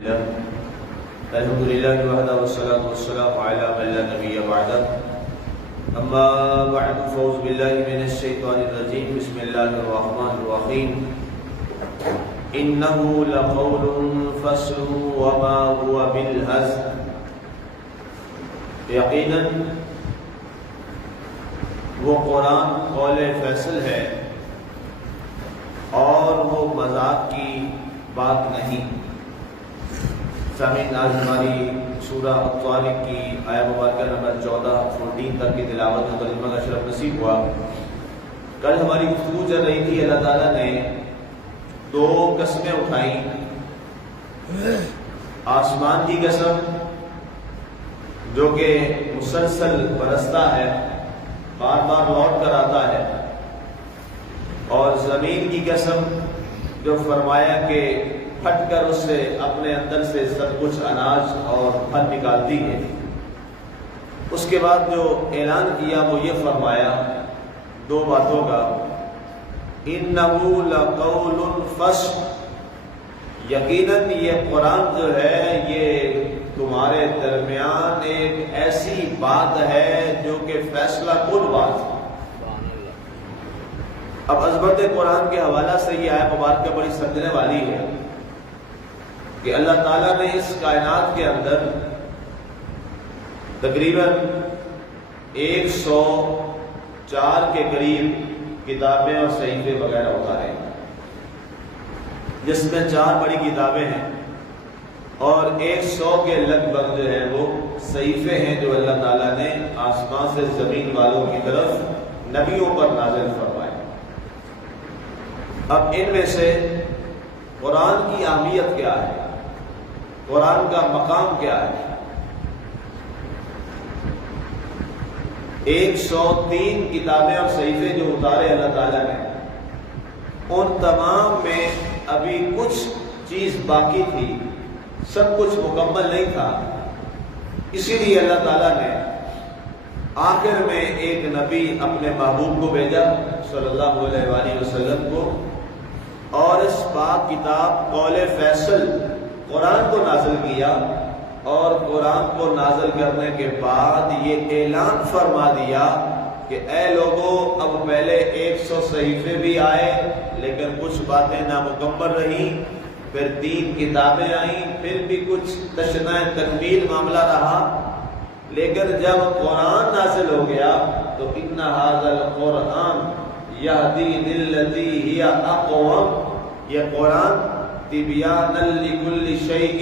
الحمد لله وحده والصلاة والسلام على من لا نبي بعده أما بعد فأعوذ بالله من الشيطان الرجيم بسم الله الرحمن الرحيم إنه لقول فصل وما هو بالهزل یقیناً وہ قرآن قول فیصل ہے اور وہ مذاق کی بات نہیں۔ سامعین، آج ہماری سورہ الطارق کی آیہ مبارکہ نمبر 14 تک کی تلاوت و ترجمہ کا شرف نصیب ہوا۔ کل ہماری گفتگو چل رہی تھی، اللہ تعالیٰ نے دو قسمیں اٹھائیں، آسمان کی قسم جو کہ مسلسل برستا ہے، بار بار لوٹ کر آتا ہے، اور زمین کی قسم جو فرمایا کہ پھٹ کر اس سے اپنے اندر سے سب کچھ اناج اور پھل نکالتی ہے۔ اس کے بعد جو اعلان کیا وہ یہ فرمایا دو باتوں کا، اِنَّهُ لَقَوْلٌ فَصْلٌ، یقیناً یہ قرآن جو ہے یہ تمہارے درمیان ایک ایسی بات ہے جو کہ فیصلہ کن بات ہے۔ اب عظمت قرآن کے حوالہ سے یہ آیت مبارکہ بڑی سمجھنے والی ہے کہ اللہ تعالیٰ نے اس کائنات کے اندر تقریباً 104 کے قریب کتابیں اور صحیفے وغیرہ اتارے، جس میں 4 بڑی کتابیں ہیں اور 100 کے لگ بھگ جو ہے وہ صحیفے ہیں جو اللہ تعالیٰ نے آسمان سے زمین والوں کی طرف نبیوں پر نازل فرمائے۔ اب ان میں سے قرآن کی اہمیت کیا ہے، قرآن کا مقام کیا ہے؟ 103 کتابیں اور صحیفے جو اتارے اللہ تعالیٰ نے، ان تمام میں ابھی کچھ چیز باقی تھی، سب کچھ مکمل نہیں تھا۔ اسی لیے اللہ تعالیٰ نے آخر میں ایک نبی اپنے محبوب کو بھیجا صلی اللہ علیہ وآلہ وسلم کو، اور اس پاک کتاب قول فیصل قرآن کو نازل کیا، اور قرآن کو نازل کرنے کے بعد یہ اعلان فرما دیا کہ اے لوگو، اب پہلے 100 صحیفے بھی آئے لیکن کچھ باتیں نامکمل رہیں، پھر 3 کتابیں آئیں، پھر بھی کچھ تشنہ تکمیل معاملہ رہا، لیکن جب قرآن نازل ہو گیا تو ان ھذا القرآن یہدی للتی ہی اقوم، یہ قرآن تبیانا لکل شیء،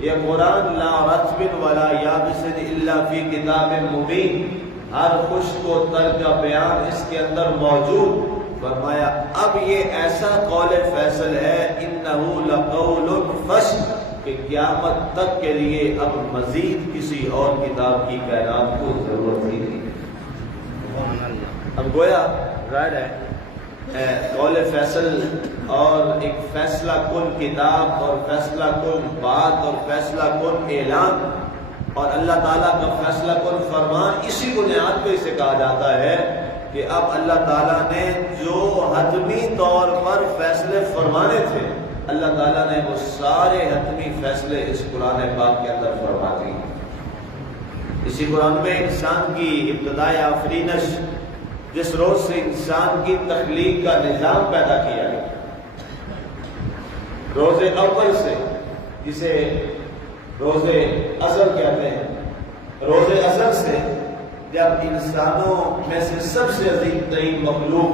یہ قرآن لا رطب ولا یابس الا فی کتاب مبین، ہر خشک و تر کا بیان اس کے اندر موجود۔ فرمایا اب یہ ایسا قول فیصل ہے، انہ لقول فصل، کہ قیامت تک کے لیے اب مزید کسی اور کتاب کی کائنات کو ضرورت ہی نہیں۔ اب گویا ظاہر ہے قول فیصل اور ایک فیصلہ کن کتاب اور فیصلہ کن بات اور فیصلہ کن اعلان اور اللہ تعالیٰ کا فیصلہ کن فرمان، اسی بنیاد پہ اسے کہا جاتا ہے کہ اب اللہ تعالیٰ نے جو حتمی طور پر فیصلے فرمانے تھے، اللہ تعالیٰ نے وہ سارے حتمی فیصلے اس قرآن پاک کے اندر فرما دیے۔ اسی قرآن میں انسان کی ابتدائی آفرینش، جس روز سے انسان کی تخلیق کا نظام پیدا کیا گیا، روز اول سے، جسے روز ازل کہتے ہیں، روز ازل سے جب انسانوں میں سے سب سے عظیم ترین مخلوق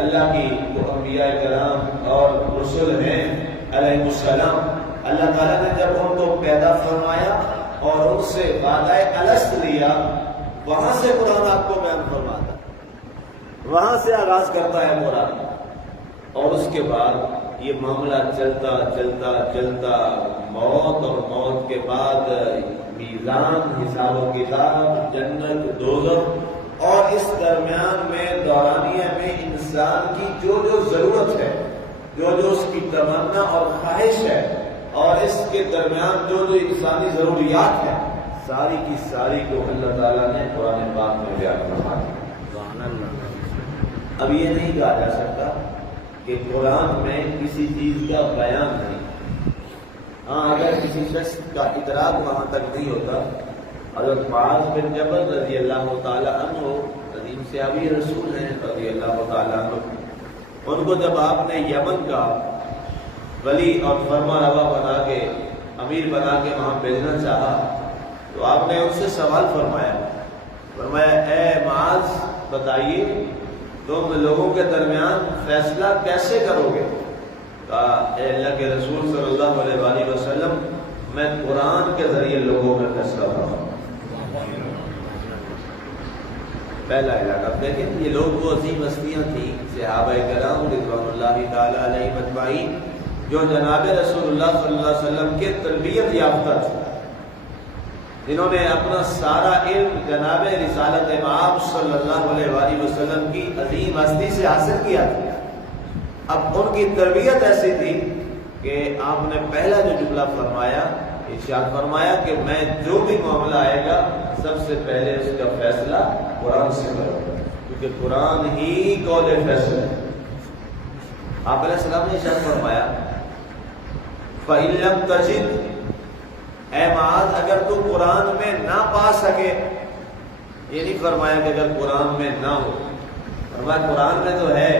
اللہ کی وہ انبیاء کرام اور رسول ہیں علیہ السلام، اللہ تعالیٰ نے جب ان کو پیدا فرمایا اور ان سے وعدہ الست لیا، وہاں سے قرآن آپ کو بیان فرماتا ہے، وہاں سے آغاز کرتا ہے قرآن، اور اس کے بعد یہ معاملہ چلتا چلتا چلتا موت، اور موت کے بعد میزان، حساب و کتاب، جنت، دوزخ، اور اس درمیان میں دورانیہ میں انسان کی جو جو ضرورت ہے، جو جو اس کی تمنا اور خواہش ہے، اور اس کے درمیان جو جو انسانی ضروریات ہیں، ساری کی ساری کو اللہ تعالیٰ نے قرآن پاک میں بیان فرما دیا۔ اب یہ نہیں کہا جا سکتا کہ قرآن میں کسی چیز کا بیان نہیں، ہاں اگر کسی شخص کا ادراک وہاں تک نہیں ہوتا، حضرت معاذ بن جبل رضی اللہ تعالیٰ عنہ عظیم صحابی رسول ہیں رضی اللہ تعالیٰ عنہ، ان کو جب آپ نے یمن کا ولی اور فرما روا بنا کے امیر بنا کے وہاں بھیجنا چاہا تو آپ نے ان سے سوال فرمایا اے معاذ بتائیے تم لوگوں کے درمیان فیصلہ کیسے کرو گے؟ کہا اے اللہ کے رسول صلی اللہ علیہ وآلہ وسلم میں قرآن کے ذریعے لوگوں میں فیصلہ کروں۔ پہلا علاقہ دیکھیں، یہ لوگ وہ عظیم ہستیاں تھیں صحابہ کرام رضوان اللہ تعالی علیہم اجمعین جو جناب رسول اللہ صلی اللہ علیہ وسلم کے تربیت یافتہ تھے، جنہوں نے اپنا سارا علم جناب رسالت امام صلی اللہ علیہ وآلہ وسلم کی عظیم ہستی سے حاصل کیا تھا۔ اب ان کی تربیت ایسی تھی کہ آپ نے پہلا جو جملہ فرمایا، ارشاد فرمایا کہ میں جو بھی معاملہ آئے گا سب سے پہلے اس کا فیصلہ قرآن سے کروں، کیونکہ قرآن ہی قول فیصلہ ہے۔ آپ علیہ السلام نے ارشاد فرمایا فَإِن لَمْ تَجِدْ، اے معاذ اگر تو قرآن میں نہ پا سکے، یہ نہیں فرمایا کہ اگر قرآن میں نہ ہو، فرمایا قرآن میں تو ہے،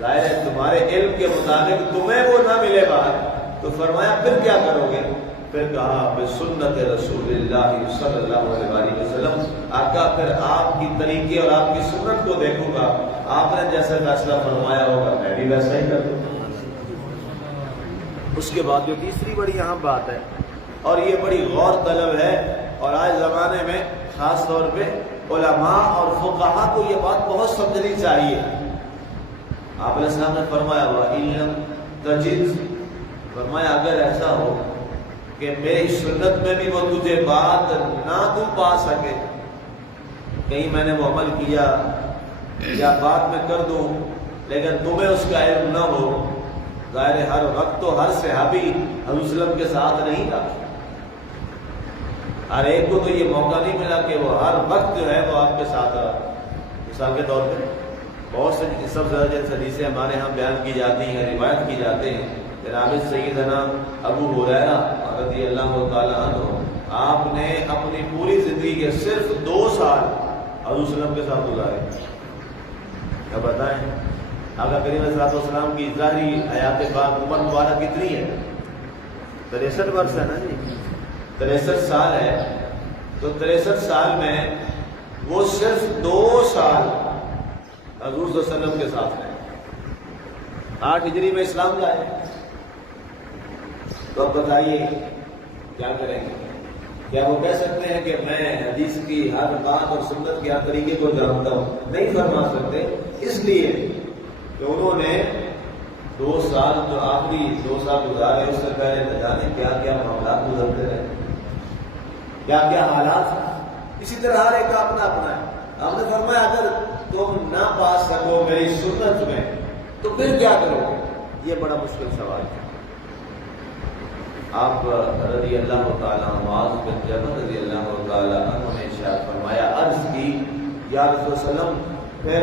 ظاہر ہے تمہارے علم کے مطابق تمہیں وہ نہ ملے باہر، تو فرمایا پھر کیا کرو گے؟ پھر کہا بسنت رسول اللہ صلی اللہ علیہ وآلہ وسلم، آقا پھر آپ کی طریقے اور آپ کی سنت کو دیکھوں گا، آپ نے جیسا فیصلہ فرمایا ہوگا میں بھی ویسا ہی کر دوں گا۔ اس کے بعد جو تیسری بڑی اہم بات ہے اور یہ بڑی غور طلب ہے، اور آج زمانے میں خاص طور پہ علماء اور فقہاء کو یہ بات بہت سمجھنی چاہیے۔ آپ علیہ السلام نے فرمایا وَإِن لَمْ تَجِدْ، فرمایا اگر ایسا ہو کہ میری سنت میں بھی وہ تجھے بات نہ تو پا سکے، کہیں میں نے وہ عمل کیا یا بات میں کر دوں لیکن تمہیں اس کا علم نہ ہو، ظاہر ہر وقت تو ہر صحابی حضور صلی اللہ علیہ وسلم کے ساتھ نہیں تھا، ہر ایک کو تو یہ موقع نہیں ملا کہ وہ ہر وقت جو ہے وہ آپ کے ساتھ رہا۔ مثال کے طور پہ بہت سے سب سے زیادہ حدیثیں ہمارے ہاں بیان کی جاتی ہیں، روایت کی جاتے ہیں، جناب سیدنا ابو ہریرہ رضی اللہ تعالیٰ عنہ، آپ نے اپنی پوری زندگی کے صرف 2 سال حضور صلی اللہ علیہ وسلم کے ساتھ گزارے۔ کیا بتائیں آقا کریم صلی اللہ علیہ وسلم کی ظاہری حیات پاک عمر مبارک کتنی ہے؟ 63 برس ہے نا جی، 63 سال ہے، تو 63 سال میں وہ صرف 2 سال حضور صلی اللہ علیہ وسلم کے ساتھ رہے۔ 8 ہجری میں اسلام لائے، تو اب بتائیے کیا کریں گے؟ کیا وہ کہہ سکتے ہیں کہ میں حدیث کی ہر بات اور سنت کے ہر طریقے کو جانتا ہوں؟ نہیں فرما سکتے، اس لیے کہ انہوں نے 2 سال جو آخری 2 سال گزارے، اس سے پہلے نہ جانے کیا کیا معاملات گزرتے رہے، کیا کیا حالات۔ اسی طرح ہر ایک کا اپنا اپنا ہے۔ ہم نے فرمایا اگر تم نہ پا سکو میری سنت میں تو پھر کیا کرو گے؟ یہ بڑا مشکل سوال ہے۔ آپ رضی اللہ تعالیٰ معاذ بن جبل رضی اللہ تعالیٰ عنہ نے ارشاد فرمایا، عرض کی یا رسول اللہ علیہ وسلم پھر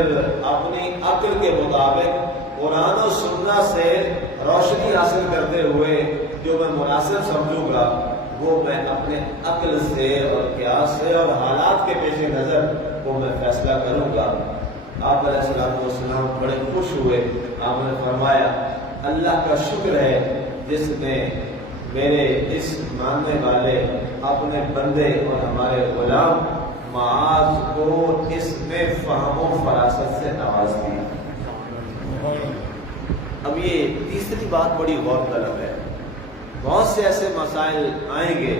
اپنی عقل کے مطابق قرآن و سنت سے روشنی حاصل کرتے ہوئے جو میں مناسب سمجھوں گا وہ میں اپنے عقل سے اور قیاس سے اور حالات کے پیش نظر وہ میں فیصلہ کروں گا۔ آپ علیہ السلام بڑے خوش ہوئے، آپ نے فرمایا اللہ کا شکر ہے جس نے میرے اس ماننے والے اپنے بندے اور ہمارے غلام معاذ کو اس میں فہم و فراست سے نواز دیا۔ اب یہ تیسری بات بڑی غور طلب ہے۔ بہت سے ایسے مسائل آئیں گے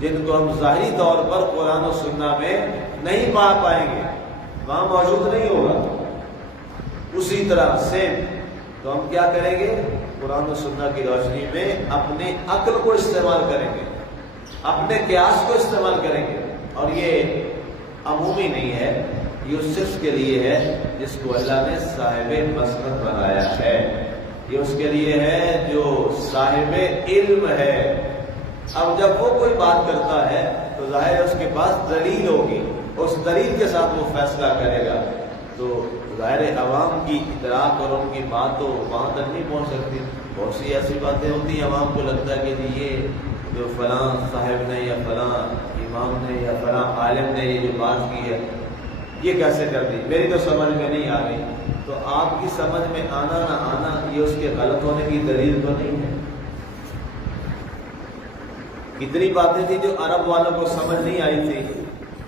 جن کو ہم ظاہری طور پر قرآن و سنت میں نہیں پا پائیں گے، وہاں موجود نہیں ہوگا۔ اسی طرح سے تو ہم کیا کریں گے؟ قرآن و سنت کی روشنی میں اپنے عقل کو استعمال کریں گے، اپنے قیاس کو استعمال کریں گے، اور یہ عمومی نہیں ہے، یہ اس شخص کے لیے ہے جس کو اللہ نے صاحب مسلک بنایا ہے، یہ اس کے لیے ہے جو صاحب علم ہے۔ اب جب وہ کوئی بات کرتا ہے تو ظاہر ہے اس کے پاس دلیل ہوگی، اس دلیل کے ساتھ وہ فیصلہ کرے گا، تو ظاہر عوام کی ادراک اور ان کی بات تو وہاں تک نہیں پہنچ سکتی۔ بہت سی ایسی باتیں ہوتی ہیں عوام کو لگتا ہے کہ جی یہ جو فلاں صاحب نے یا فلاں امام نے یا فلاں عالم نے یہ جو بات کی ہے یہ کیسے کر دی، میری تو سمجھ میں نہیں آ گئی. تو آپ کی سمجھ میں آنا نہ آنا یہ اس کے غلط ہونے کی دلیل تو نہیں ہے. کتنی باتیں تھیں جو عرب والوں کو سمجھ نہیں آئی تھی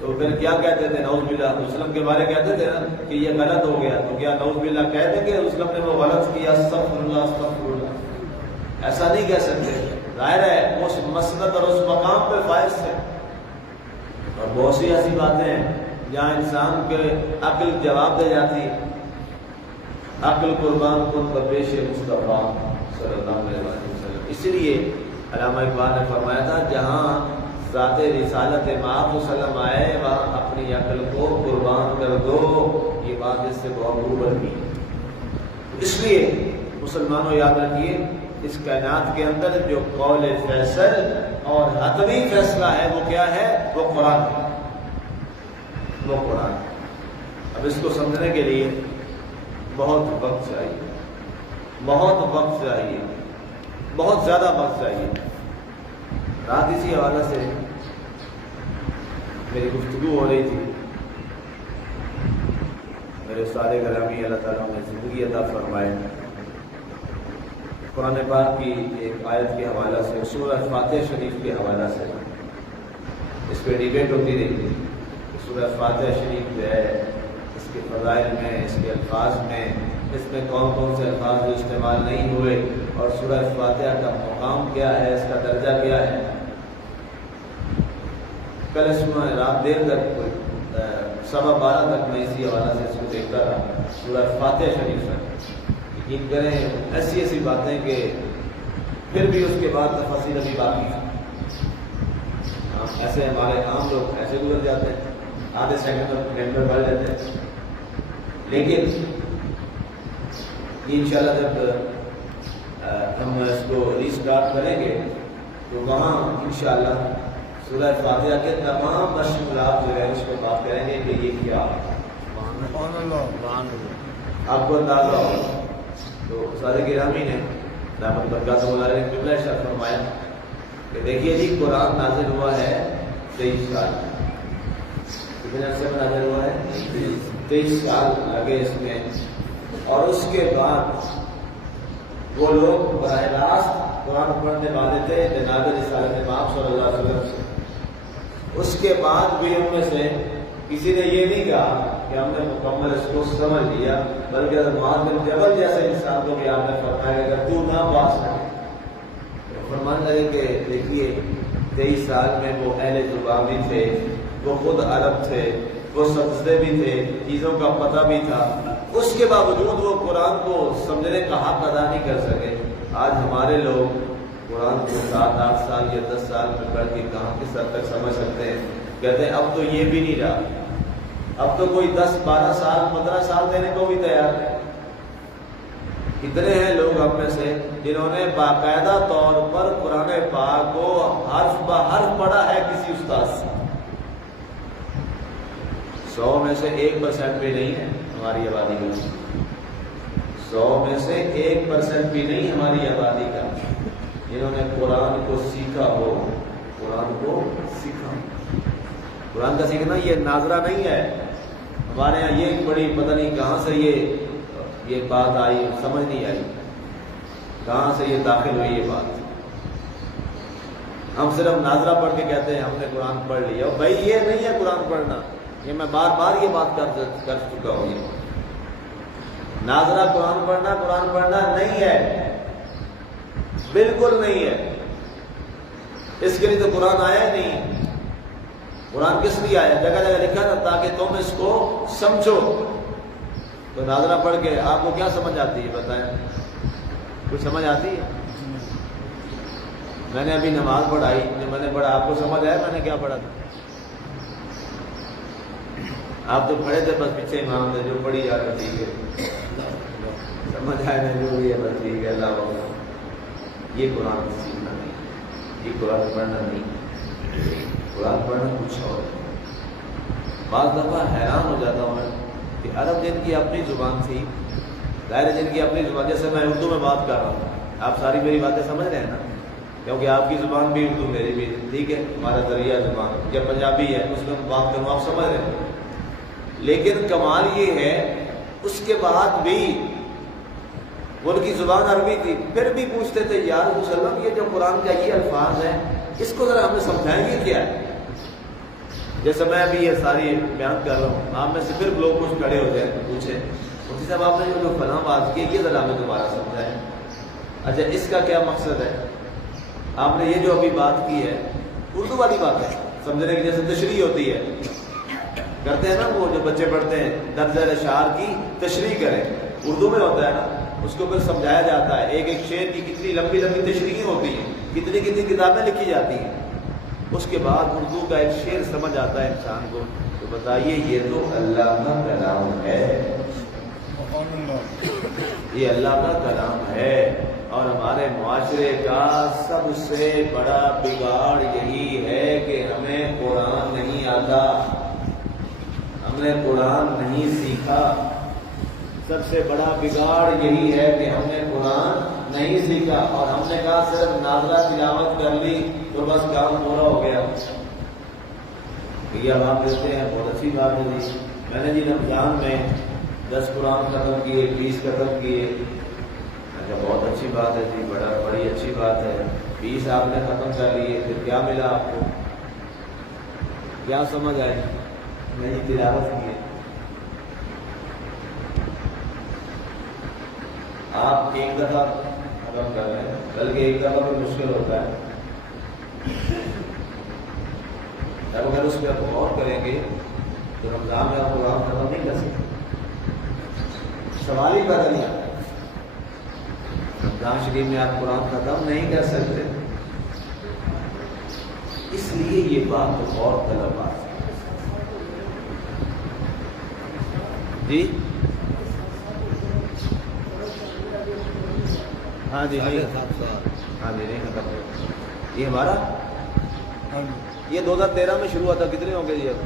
تو پھر کیا کہتے تھے، نعوذ باللہ مسلم کے بارے کہتے تھے نا کہ یہ غلط ہو گیا، تو کیا نعوذ باللہ کہتے کہ مسلم نے وہ غلط کیا، استغفر اللہ استغفر اللہ؟ ایسا نہیں کہہ سکتے. ظاہر ہے اس مسند اور اس مقام پہ فائز تھے. اور بہت سی ایسی باتیں ہیں جہاں انسان کے عقل جواب دے جاتی ہے. عقل قربان کن بپیش مصطفیٰ صلی اللہ علیہ وسلم. اسی لیے علامہ اقبال نے فرمایا تھا جہاں ذات رسالت مآب وسلم آئے وہاں اپنی عقل کو قربان کر دو. یہ بات اس سے بہت اوپر کی. اس لیے مسلمانوں یاد رکھیے اس کائنات کے اندر جو قول فیصل اور حتمی فیصلہ ہے وہ کیا ہے؟ وہ قرآن ہے. وہ قرآن. اب اس کو سمجھنے کے لیے بہت وقت چاہیے، بہت وقت چاہیے، بہت زیادہ وقت چاہیے. رات اسی حوالے سے میری گفتگو ہو رہی تھی. میرے استاد گرامی اللہ تعالیٰ نے زندگی عطا فرمائے، قرآن پاک کی ایک آیت کے حوالے سے، سورہ فاتحہ شریف کے حوالے سے اس پہ ڈیبیٹ ہوتی رہی. سورہ فاتحہ شریف جو ہے اس کے فضائل میں، اس کے الفاظ میں، اس میں کون کون سے الفاظ جو استعمال نہیں ہوئے، اور سورہ فاتحہ کا مقام کیا ہے، اس کا درجہ کیا ہے. کل اس میں رات دیر تک 12:15 تک میں اسی حوالے سے اس کو دیکھتا رہا. سورہ فاتحہ شریف ہے، یقین کریں ایسی ایسی باتیں کہ پھر بھی اس کے بعد تفاصیل ابھی باقی ہے. ایسے ہمارے عام لوگ ایسے گزر جاتے ہیں، آدھے سیکنڈ گھنٹے بڑھ لیتے ہیں. لیکن انشاءاللہ جب ہم اس کو ریسٹارٹ کریں گے تو وہاں انشاءاللہ سورہ فاتحہ کے تمام مشمولات جو ہے اس کو بات کریں گے کہ یہ کیا آپ کو اندازہ ہوگا. تو استاد گرامی نے دامت برکاتہ علیہ نے قبلہ ارشاد فرمایا کہ دیکھیے جی قرآن نازل ہوا ہے 23 سال. کتنے عرصے میں نازل ہوا ہے؟ 23 سال لگے اس میں. اور اس کے بعد وہ لوگ براہ راست قرآن پڑھنے والے تھے جناب رسالت مآب صلی اللہ علیہ وسلم سے. اس کے بعد بھی ان میں سے کسی نے یہ نہیں کہا کہ ہم نے مکمل اس کو سمجھ لیا، بلکہ حضرت معاذ بن جبل جیسے انسان کو بھی آپ نے فرمایا کہ اگر تو نہ پاس رہے، فرمانے لگے کہ دیکھیے 23 سال میں وہ اہل زبان بھی تھے، وہ خود عرب تھے، وہ سمجھتے بھی تھے، چیزوں کا پتہ بھی تھا. اس کے باوجود وہ قرآن کو سمجھنے کا حق ادا نہیں کر سکے. آج ہمارے لوگ قرآن کو 7-8 سال یا 10 سال میں پڑھ کے کہاں کس حد تک سمجھ سکتے ہیں. کہتے ہیں اب تو یہ بھی نہیں رہا، اب تو کوئی 10-12 سال 15 سال دینے کو بھی تیار نہیں. اتنے ہیں لوگ ہم میں سے جنہوں نے باقاعدہ طور پر قرآن پاک کو حرف بہ حرف پڑھا ہے کسی استاد سے. 100 میں سے 1% بھی نہیں ہے ہماری آبادی کا. 100 میں سے 1% بھی نہیں ہماری آبادی کا جنہوں نے قرآن کو سیکھا ہو. قرآن کو سیکھا، قرآن کا سیکھنا یہ ناظرہ نہیں ہے. ہمارے یہاں یہ بڑی پتہ نہیں کہاں سے یہ بات آئی، سمجھ نہیں آئی کہاں سے یہ داخل ہوئی یہ بات. ہم صرف ناظرہ پڑھ کے کہتے ہیں ہم نے قرآن پڑھ لیا. بھائی یہ نہیں ہے قرآن پڑھنا، یہ میں بار بار یہ بات کر چکا ہوں. یہ ناظرہ قرآن پڑھنا نہیں ہے، بالکل نہیں ہے. اس کے لیے تو قرآن آیا ہی نہیں. قرآن کس لیے آیا؟ جگہ جگہ لکھا تھا تاکہ تم اس کو سمجھو. تو ناظرہ پڑھ کے آپ کو کیا سمجھ آتی ہے بتائیں؟ کچھ سمجھ آتی ہے؟ میں نے ابھی نماز پڑھائی، جو میں نے پڑھا آپ کو سمجھ آیا میں نے کیا پڑھا تھا؟ آپ تو کھڑے تھے بس پیچھے امام تھے جو پڑھی جا رہی ٹھیک ہے، سمجھ آئے نا جو بھی ہے بس ٹھیک ہے اللہ ہوگا. یہ قرآن سیکھنا نہیں، یہ قرآن پڑھنا نہیں. قرآن پڑھنا کچھ اور. بعض دفعہ حیران ہو جاتا ہوں میں کہ عرب جن کی اپنی زبان تھی، ظاہر جن کی اپنی زبان، جیسے میں اردو میں بات کر رہا ہوں آپ ساری میری باتیں سمجھ رہے ہیں نا؟ کیونکہ آپ کی زبان بھی اردو، میری بھی، ٹھیک ہے، ہمارا ذریعہ زبان جب پنجابی ہے اس میں بات کروں آپ سمجھ رہے ہیں. لیکن کمال یہ ہے اس کے بعد بھی ان کی زبان عربی تھی، پھر بھی پوچھتے تھے یا رسول اللہ صلی اللہ علیہ وسلم یہ جو قرآن کا یہ الفاظ ہیں اس کو ذرا ہمیں سمجھائیں گے کیا ہے. جیسے میں ابھی یہ ساری بیان کر رہا ہوں، آپ میں سے پھر لوگ کچھ کھڑے ہو جائیں پوچھیں مفتی صاحب آپ نے جو فلاں بات کی یہ ذرا ہمیں دوبارہ سمجھائیں. اچھا اس کا کیا مقصد ہے؟ آپ نے یہ جو ابھی بات کی ہے اردو والی بات ہے، سمجھنے کی جیسے تشریح ہوتی ہے، کرتے ہیں نا وہ جو بچے پڑھتے ہیں درج اشعار کی تشریح کریں، اردو میں ہوتا ہے نا، اس کو پھر سمجھایا جاتا ہے. ایک ایک شعر کی کتنی لمبی لمبی تشریحیں ہوتی ہیں، کتنی کتنی کتابیں لکھی جاتی ہیں. اس کے بعد اردو کا ایک شعر سمجھ آتا ہے انسان کو، تو بتائیے یہ تو اللہ کا کلام ہے، یہ اللہ کا کلام ہے. اور ہمارے معاشرے کا سب سے بڑا بگاڑ یہی ہے کہ ہمیں قرآن نہیں آتا، ہم نے قرآن نہیں سیکھا. سب سے بڑا بگاڑ یہی ہے کہ ہم نے قرآن نہیں سیکھا اور ہم نے کہا صرف نازلہ تلاوت کر لی تو بس کام پورا ہو گیا. یہ اب آپ دیکھتے ہیں بہت اچھی بات ہے جی، میں نے جی رمضان میں 10 قرآن ختم کیے، 20 ختم کیے. اچھا بہت اچھی بات ہے جی، بڑی اچھی بات ہے. 20 آپ نے ختم کر لیے، پھر کیا ملا آپ کو؟ کیا سمجھ آئی؟ میں نے تلاوت کی ہے. آپ ایک دفعہ ختم کر رہے ہیں، بلکہ ایک دفعہ بھی مشکل ہوتا ہے. جب اگر اس پہ آپ غور کریں گے تو رمضان میں آپ قرآن ختم نہیں کر سکتے، سوال ہی پیدا نہیں آتا. رمضان شریف میں آپ قرآن ختم نہیں کر سکتے، اس لیے یہ بات تو غور طلب بات ہے جی. ہاں جی ہاں جی نہیں ختم ہو. یہ ہمارا یہ 2013 میں شروع ہوا تھا، کتنے ہو گئے جی اب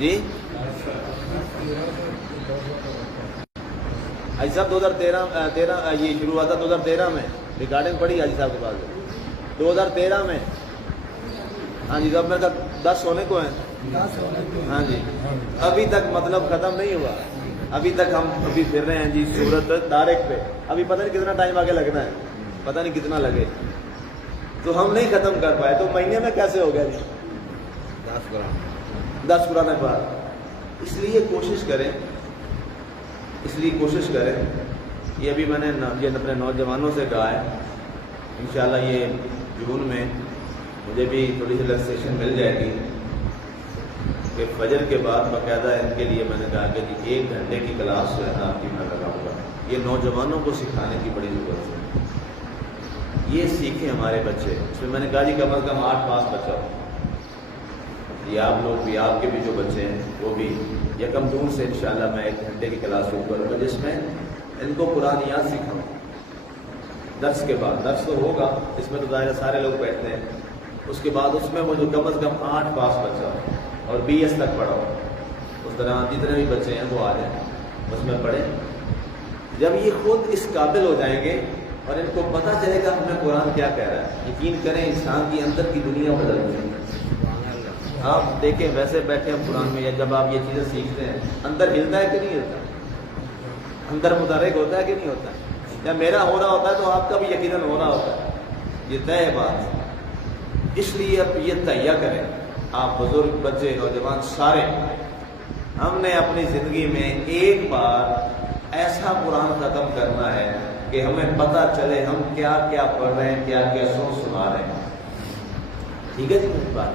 جی؟ حاجی صاحب 2013 یہ شروع ہوا تھا 2013 میں، ریکارڈنگ پڑی حاجی صاحب کے پاس 2013 میں. ہاں جی اب میرے 10 ہونے کو ہیں. ہاں جی ابھی تک مطلب ختم نہیں ہوا، ابھی تک ہم ابھی پھر رہے ہیں جی سورت طارق پہ. ابھی پتہ نہیں کتنا ٹائم آگے لگنا ہے، پتہ نہیں کتنا لگے، تو ہم نہیں ختم کر پائے. تو مہینے میں کیسے ہو گیا جی 10 قرآن پاک. اس لیے کوشش کریں. یہ ابھی میں نے اپنے نوجوانوں سے کہا ہے انشاءاللہ یہ جون میں مجھے بھی تھوڑی سی ریلیکسیشن مل جائے گی کہ فجر کے بعد باقاعدہ ان کے لیے میں نے کہا کہ 1 گھنٹے کی کلاس جو ہے نا آپ کی میں لگاؤں گا. یہ نوجوانوں کو سکھانے کی بڑی ضرورت ہے، یہ سیکھیں ہمارے بچے. اس میں نے کہا جی کم از کم 8 پاس بچہ ہو. یہ آپ لوگ بھی، آپ کے بھی جو بچے ہیں وہ بھی یکم جون سے انشاءاللہ میں 1 گھنٹے کی کلاس شروع کروں گا جس میں ان کو قرآن یاد سکھاؤں. درس کے بعد درس تو ہوگا، اس میں تو ظاہر سارے لوگ بیٹھتے ہیں. اس کے بعد اس میں وہ جو کم از کم 8 پاس بچہ ہو اور BS تک پڑھا ہو. اس دوران جتنے بھی بچے ہیں وہ آ جائیں، اس میں پڑھیں. جب یہ خود اس قابل ہو جائیں گے اور ان کو پتہ چلے گا ہمیں قرآن کیا کہہ رہا ہے، یقین کریں انسان کی اندر کی دنیا بدل جائے گی. آپ دیکھیں ویسے بیٹھے ہیں قرآن میں، یا جب آپ یہ چیزیں سیکھتے ہیں اندر ہلتا ہے کہ نہیں ہلتا؟ اندر متحرک ہوتا ہے کہ نہیں ہوتا؟ یا میرا ہو رہا ہوتا ہے تو آپ کا بھی یقیناً ہو رہا ہوتا ہے. یہ طے بات. اس لیے اب یہ تہیا کریں آپ بزرگ بچے نوجوان سارے، ہم نے اپنی زندگی میں ایک بار ایسا قرآن ختم کرنا ہے کہ ہمیں پتہ چلے ہم کیا کیا پڑھ رہے ہیں، کیا کیا سنا رہے ہیں. ٹھیک ہے جی میری بات.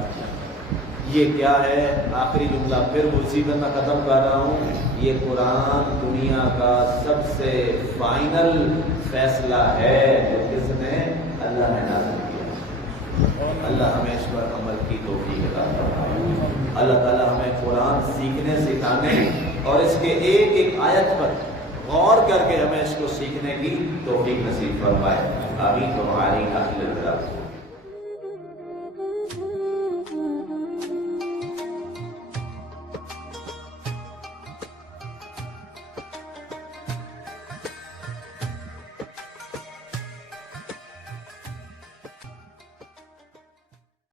یہ کیا ہے آخری جملہ پھر اسی پر میں ختم کر رہا ہوں. یہ قرآن دنیا کا سب سے فائنل فیصلہ ہے جو کس نے؟ اللہ نے نازل کیا. اللہ ہمیں اس پر عمل کی توفیق عطا فرمائے. اللہ تعالیٰ ہمیں قرآن سیکھنے سکھانے اور اس کے ایک ایک آیت پر غور کر کے ہمیں اس کو سیکھنے کی توفیق نصیب فرمائے. آمین.